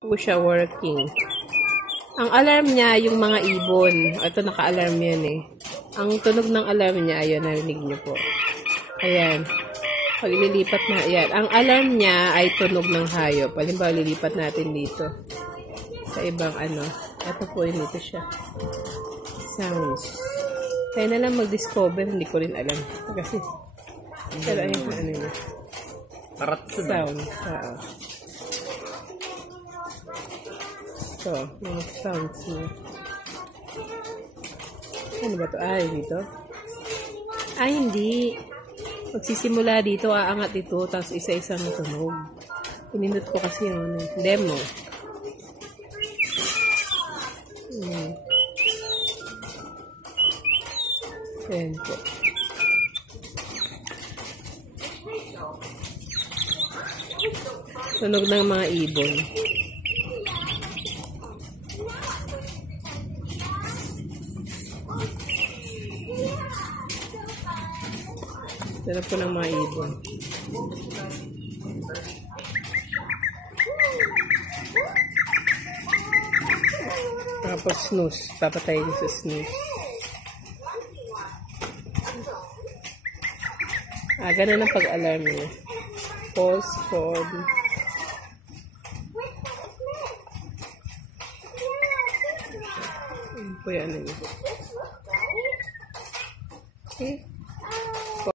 Po siya working. Ang alarm niya, yung mga ibon. Ito, naka-alarm yan eh. Ang tunog ng alarm niya, ayan, narinig niyo po. Ayan. Pag ililipat na, ayan. Ang alarm niya ay tunog ng hayop. Halimbawa, lilipat natin dito. Sa ibang ano. Ito po, dito siya. Sounds. Kaya na lang mag-discover, hindi ko rin alam. Kasi, pero ayun, ano niya. Sound. So, yung sounds niya. Ano ba ito? Ay, dito? Ay, hindi. Magsisimula dito, aangat ito, tapos isa-isang tunog. Pinindot ko kasi yung demo. Ayan po. Tunog ng mga ibon. Tunog po ng mga ibon. Tapos snooze. Papatayin ko sa snooze. Ganun ang pag-alarm niya. Pulse, phone. Ano po yan? Okay.